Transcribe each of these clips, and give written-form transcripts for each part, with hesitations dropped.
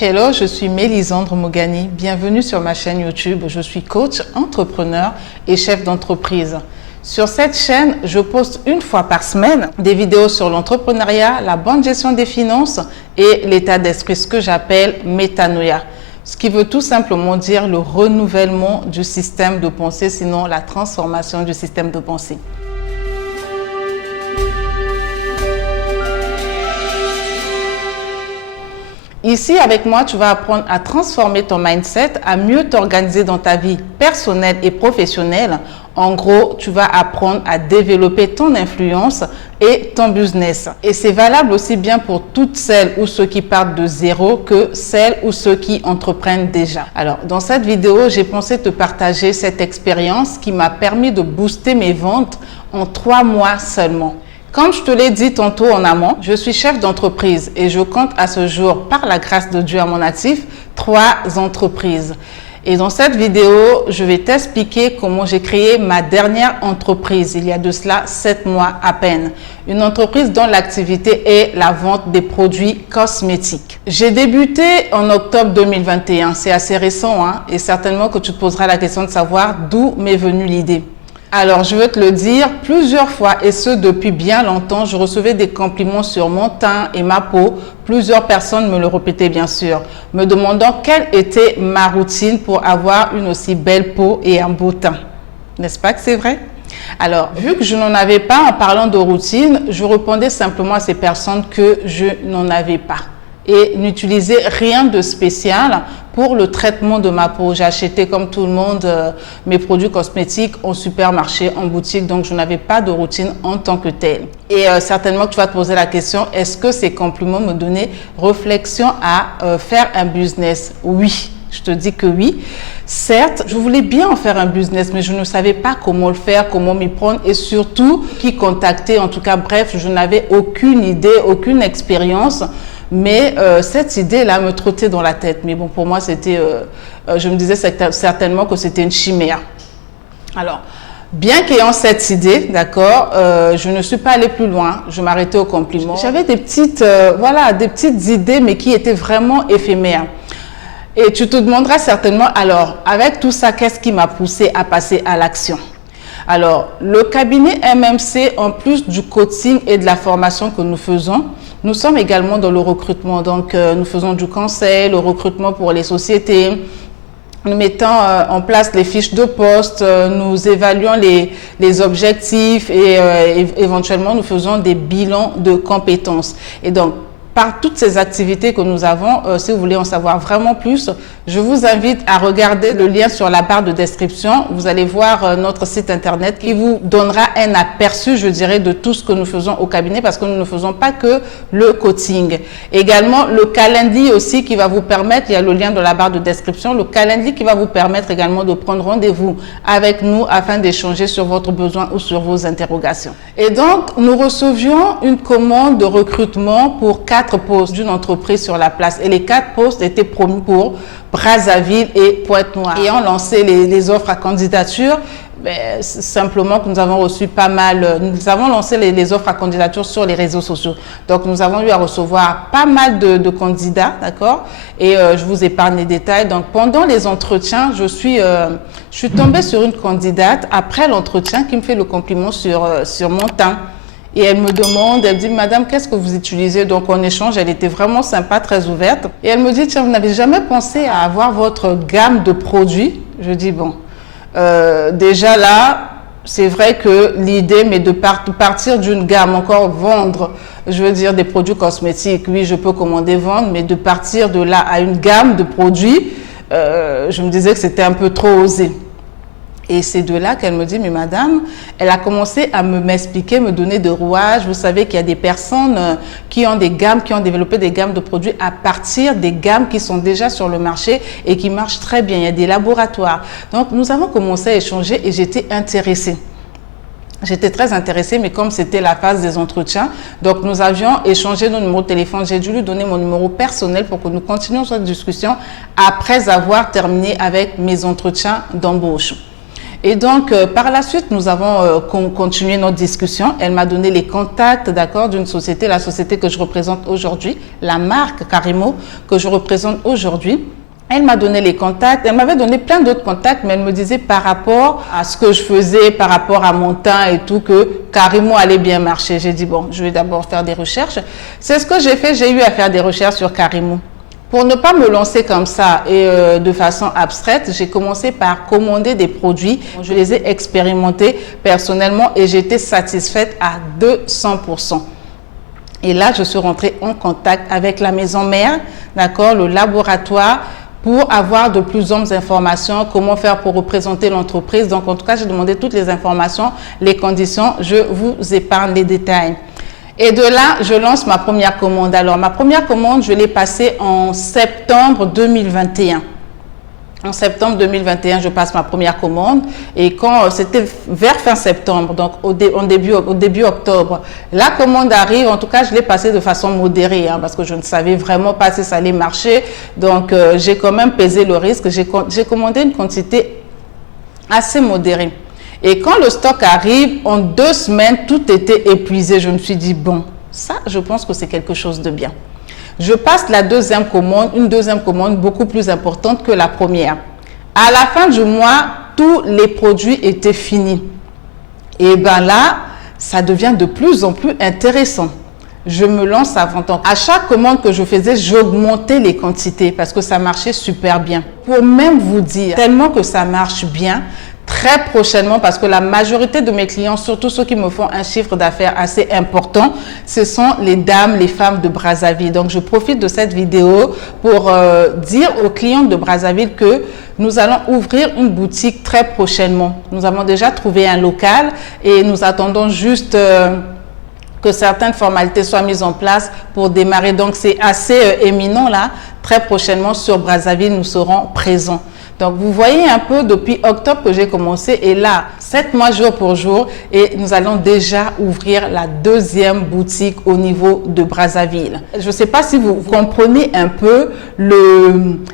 Hello, je suis Mélisandre Mogani. Bienvenue sur ma chaîne YouTube. Je suis coach, entrepreneur et chef d'entreprise. Sur cette chaîne, je poste une fois par semaine des vidéos sur l'entrepreneuriat, la bonne gestion des finances et l'état d'esprit, ce que j'appelle métanoïa. Ce qui veut tout simplement dire le renouvellement du système de pensée, sinon la transformation du système de pensée. Ici, avec moi, tu vas apprendre à transformer ton mindset, à mieux t'organiser dans ta vie personnelle et professionnelle. En gros, tu vas apprendre à développer ton influence et ton business. Et c'est valable aussi bien pour toutes celles ou ceux qui partent de zéro que celles ou ceux qui entreprennent déjà. Alors, dans cette vidéo, j'ai pensé te partager cette expérience qui m'a permis de booster mes ventes en 3 mois seulement. Comme je te l'ai dit tantôt en amont, je suis chef d'entreprise et je compte à ce jour, par la grâce de Dieu à mon actif, 3 entreprises. Et dans cette vidéo, je vais t'expliquer comment j'ai créé ma dernière entreprise, il y a de cela 7 mois à peine. Une entreprise dont l'activité est la vente des produits cosmétiques. J'ai débuté en octobre 2021, c'est assez récent et certainement que tu te poseras la question de savoir d'où m'est venue l'idée. Alors, je veux te le dire, plusieurs fois, et ce depuis bien longtemps, je recevais des compliments sur mon teint et ma peau. Plusieurs personnes me le répétaient bien sûr, me demandant quelle était ma routine pour avoir une aussi belle peau et un beau teint. N'est-ce pas que c'est vrai? Alors, vu que je n'en avais pas en parlant de routine, je répondais simplement à ces personnes que je n'en avais pas et n'utilisais rien de spécial pour le traitement de ma peau. J'ai acheté comme tout le monde mes produits cosmétiques au supermarché, en boutique, donc je n'avais pas de routine en tant que telle. Et certainement que tu vas te poser la question, est-ce que ces compliments me donnaient réflexion à faire un business? Oui, je te dis que oui. Certes, je voulais bien en faire un business, mais je ne savais pas comment le faire, comment m'y prendre et surtout qui contacter. En tout cas, bref, je n'avais aucune idée, aucune expérience. Mais cette idée-là me trottait dans la tête. Mais bon, pour moi, c'était, je me disais certainement que c'était une chimère. Alors, bien qu'ayant cette idée, d'accord, je ne suis pas allée plus loin. Je m'arrêtais aux compliments. J'avais des petites, des petites idées, mais qui étaient vraiment éphémères. Et tu te demanderas certainement, alors, avec tout ça, qu'est-ce qui m'a poussé à passer à l'action? Alors, le cabinet MMC, en plus du coaching et de la formation que nous faisons, nous sommes également dans le recrutement. Donc, nous faisons du conseil, le recrutement pour les sociétés. Nous mettons en place les fiches de poste, nous évaluons les objectifs et éventuellement, nous faisons des bilans de compétences. Et donc, par toutes ces activités que nous avons, si vous voulez en savoir vraiment plus, je vous invite à regarder le lien sur la barre de description. Vous allez voir notre site internet qui vous donnera un aperçu, je dirais, de tout ce que nous faisons au cabinet parce que nous ne faisons pas que le coaching. Également, le calendrier aussi qui va vous permettre, il y a le lien de la barre de description, le calendrier qui va vous permettre également de prendre rendez-vous avec nous afin d'échanger sur votre besoin ou sur vos interrogations. Et donc, nous recevions une commande de recrutement pour 4 postes d'une entreprise sur la place et les 4 postes étaient promis pour Brazzaville et Pointe-Noire. Ayant lancé les offres à candidature, simplement que nous avons reçu pas mal, nous avons lancé les offres à candidature sur les réseaux sociaux. Donc, nous avons eu à recevoir pas mal de candidats, d'accord? Et je vous épargne les détails. Donc, pendant les entretiens, je suis tombée sur une candidate après l'entretien qui me fait le compliment sur mon teint. Et elle me demande, elle dit, madame, qu'est-ce que vous utilisez? Donc, on échange, elle était vraiment sympa, très ouverte. Et elle me dit, tiens, vous n'avez jamais pensé à avoir votre gamme de produits? Je dis, bon, déjà là, c'est vrai que l'idée, mais de partir d'une gamme, encore vendre, je veux dire, des produits cosmétiques, oui, je peux commander, vendre, mais de partir de là à une gamme de produits, je me disais que c'était un peu trop osé. Et c'est de là qu'elle me dit, mais madame, elle a commencé à m'expliquer, me donner des rouages. Vous savez qu'il y a des personnes qui ont des gammes, qui ont développé des gammes de produits à partir des gammes qui sont déjà sur le marché et qui marchent très bien. Il y a des laboratoires. Donc, nous avons commencé à échanger et j'étais intéressée. J'étais très intéressée, mais comme c'était la phase des entretiens, donc nous avions échangé nos numéros de téléphone. J'ai dû lui donner mon numéro personnel pour que nous continuions cette discussion après avoir terminé avec mes entretiens d'embauche. Et donc, par la suite, nous avons continué notre discussion. Elle m'a donné les contacts, d'accord, d'une société, la société que je représente aujourd'hui, la marque Karimo que je représente aujourd'hui. Elle m'a donné les contacts, elle m'avait donné plein d'autres contacts, mais elle me disait par rapport à ce que je faisais, par rapport à mon temps et tout, que Karimo allait bien marcher. J'ai dit, bon, je vais d'abord faire des recherches. C'est ce que j'ai fait, j'ai eu à faire des recherches sur Karimo. Pour ne pas me lancer comme ça et de façon abstraite, j'ai commencé par commander des produits. Je les ai expérimentés personnellement et j'étais satisfaite à 200%. Et là, je suis rentrée en contact avec la maison mère, d'accord, le laboratoire, pour avoir de plus amples informations, comment faire pour représenter l'entreprise. Donc, en tout cas, j'ai demandé toutes les informations, les conditions. Je vous épargne les détails. Et de là, je lance ma première commande. Alors, ma première commande, je l'ai passée en septembre 2021. En septembre 2021, je passe ma première commande et quand c'était vers fin septembre, donc au début octobre, la commande arrive. En tout cas, je l'ai passée de façon modérée parce que je ne savais vraiment pas si ça allait marcher. Donc, j'ai quand même pesé le risque. J'ai commandé une quantité assez modérée. Et quand le stock arrive, en 2 semaines, tout était épuisé. Je me suis dit, bon, ça, je pense que c'est quelque chose de bien. Je passe la deuxième commande, une deuxième commande beaucoup plus importante que la première. À la fin du mois, tous les produits étaient finis. Et bien là, ça devient de plus en plus intéressant. Je me lance à vendre. À chaque commande que je faisais, j'augmentais les quantités parce que ça marchait super bien. Pour même vous dire, tellement que ça marche bien, très prochainement, parce que la majorité de mes clients, surtout ceux qui me font un chiffre d'affaires assez important, ce sont les dames, les femmes de Brazzaville. Donc, je profite de cette vidéo pour dire aux clients de Brazzaville que nous allons ouvrir une boutique très prochainement. Nous avons déjà trouvé un local et nous attendons juste que certaines formalités soient mises en place pour démarrer. Donc, c'est assez éminent là. Très prochainement, sur Brazzaville, nous serons présents. Donc, vous voyez un peu depuis octobre que j'ai commencé et là, 7 mois jour pour jour et nous allons déjà ouvrir la deuxième boutique au niveau de Brazzaville. Je ne sais pas si vous comprenez un peu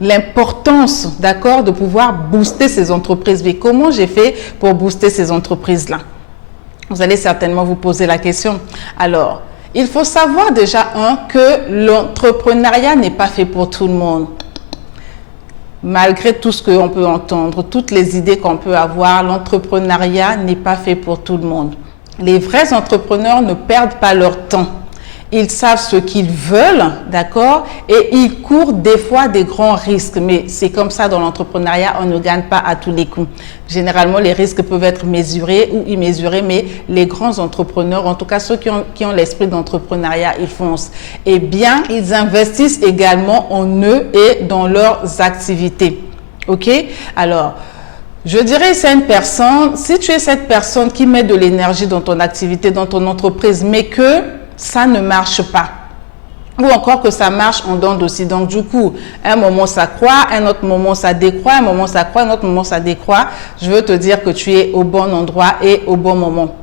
l'importance, d'accord, de pouvoir booster ces entreprises. Mais comment j'ai fait pour booster ces entreprises-là? Vous allez certainement vous poser la question. Alors, il faut savoir déjà, que l'entrepreneuriat n'est pas fait pour tout le monde. Malgré tout ce qu'on peut entendre, toutes les idées qu'on peut avoir, l'entrepreneuriat n'est pas fait pour tout le monde. Les vrais entrepreneurs ne perdent pas leur temps. Ils savent ce qu'ils veulent, d'accord, et ils courent des fois des grands risques. Mais c'est comme ça dans l'entrepreneuriat, on ne gagne pas à tous les coups. Généralement, les risques peuvent être mesurés ou immesurés, mais les grands entrepreneurs, en tout cas ceux qui ont l'esprit d'entrepreneuriat, ils foncent. Eh bien, ils investissent également en eux et dans leurs activités. OK? Alors, je dirais c'est une personne, si tu es cette personne qui met de l'énergie dans ton activité, dans ton entreprise, mais que ça ne marche pas, ou encore que ça marche en dents aussi. Donc, du coup, un moment ça croît, un autre moment ça décroît, un moment ça croît, un autre moment ça décroît. Je veux te dire que tu es au bon endroit et au bon moment.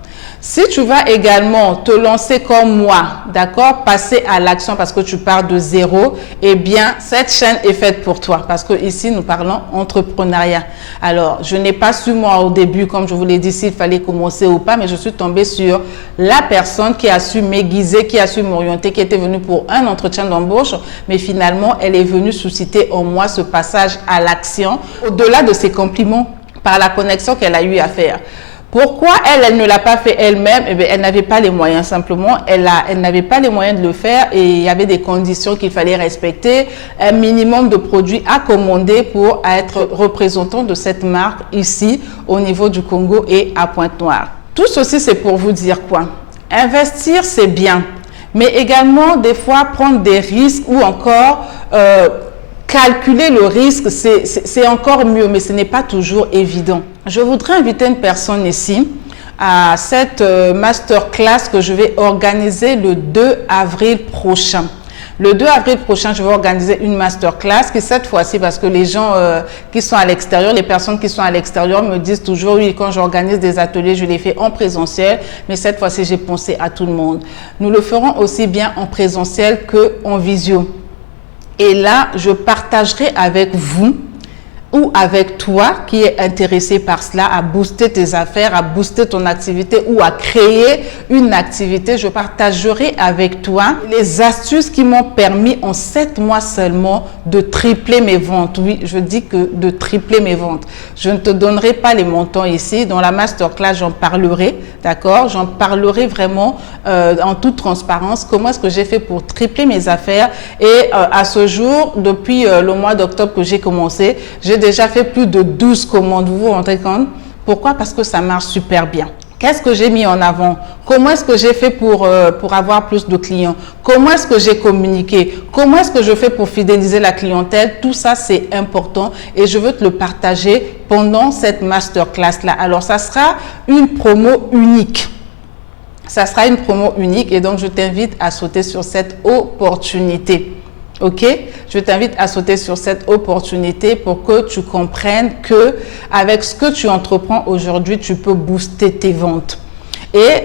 Si tu vas également te lancer comme moi, d'accord, passer à l'action parce que tu pars de zéro, eh bien, cette chaîne est faite pour toi parce que ici, nous parlons entrepreneuriat. Alors, je n'ai pas su moi au début, comme je vous l'ai dit, s'il fallait commencer ou pas, mais je suis tombée sur la personne qui a su m'aiguiser, qui a su m'orienter, qui était venue pour un entretien d'embauche, mais finalement, elle est venue susciter en moi ce passage à l'action, au-delà de ses compliments, par la connexion qu'elle a eu à faire. Pourquoi elle ne l'a pas fait elle-même? Eh bien, elle n'avait pas les moyens, simplement. Elle n'avait pas les moyens de le faire et il y avait des conditions qu'il fallait respecter, un minimum de produits à commander pour être représentant de cette marque ici, au niveau du Congo et à Pointe-Noire. Tout ceci, c'est pour vous dire quoi? Investir, c'est bien, mais également, des fois, prendre des risques ou encore calculer le risque, c'est encore mieux, mais ce n'est pas toujours évident. Je voudrais inviter une personne ici à cette masterclass que je vais organiser le 2 avril prochain. Le 2 avril prochain, je vais organiser une masterclass qui cette fois-ci, parce que les gens qui sont à l'extérieur, les personnes qui sont à l'extérieur me disent toujours, oui, quand j'organise des ateliers, je les fais en présentiel, mais cette fois-ci, j'ai pensé à tout le monde. Nous le ferons aussi bien en présentiel qu'en visio. Et là, je partagerai avec vous ou avec toi qui est intéressé par cela, à booster tes affaires, à booster ton activité ou à créer une activité, je partagerai avec toi les astuces qui m'ont permis en 7 mois seulement de tripler mes ventes. Oui, je dis que de tripler mes ventes. Je ne te donnerai pas les montants ici. Dans la masterclass, j'en parlerai, d'accord? J'en parlerai vraiment en toute transparence. Comment est-ce que j'ai fait pour tripler mes affaires? Et à ce jour, depuis le mois d'octobre que j'ai commencé, j'ai déjà fait plus de 12 commandes. Vous vous rendez compte? Pourquoi? Parce que ça marche super bien. Qu'est-ce que j'ai mis en avant? Comment est-ce que j'ai fait pour avoir plus de clients? Comment est-ce que j'ai communiqué? Comment est-ce que je fais pour fidéliser la clientèle? Tout ça, c'est important et je veux te le partager pendant cette masterclass-là. Alors, ça sera une promo unique. Ça sera une promo unique et donc je t'invite à sauter sur cette opportunité. Ok, je t'invite à sauter sur cette opportunité pour que tu comprennes que avec ce que tu entreprends aujourd'hui, tu peux booster tes ventes. Et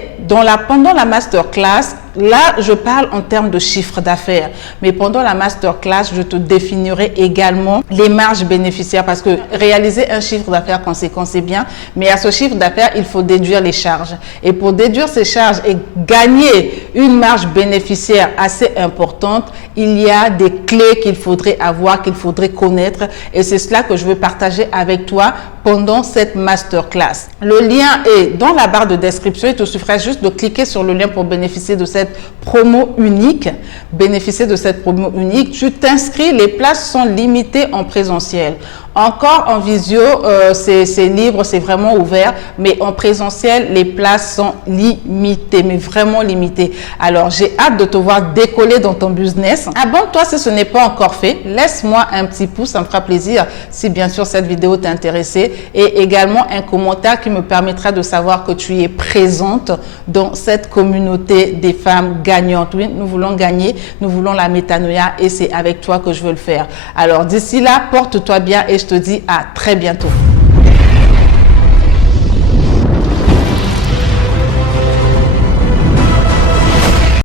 pendant la masterclass, là, je parle en termes de chiffre d'affaires. Mais pendant la masterclass, je te définirai également les marges bénéficiaires parce que réaliser un chiffre d'affaires conséquent, c'est bien. Mais à ce chiffre d'affaires, il faut déduire les charges. Et pour déduire ces charges et gagner une marge bénéficiaire assez importante, il y a des clés qu'il faudrait avoir, qu'il faudrait connaître. Et c'est cela que je veux partager avec toi pendant cette masterclass. Le lien est dans la barre de description. Il te suffira juste de cliquer sur le lien pour bénéficier de cette promo unique. Bénéficier de cette promo unique, tu t'inscris, les places sont limitées en présentiel. Encore en visio, c'est libre, c'est vraiment ouvert, mais en présentiel, les places sont limitées, mais vraiment limitées. Alors, j'ai hâte de te voir décoller dans ton business. Abonne-toi si ce n'est pas encore fait. Laisse-moi un petit pouce, ça me fera plaisir si bien sûr cette vidéo t'a intéressé. Et également un commentaire qui me permettra de savoir que tu es présente dans cette communauté des femmes gagnantes. Oui, nous voulons gagner, nous voulons la métanoïa et c'est avec toi que je veux le faire. Alors, d'ici là, porte-toi bien et je te dis à très bientôt.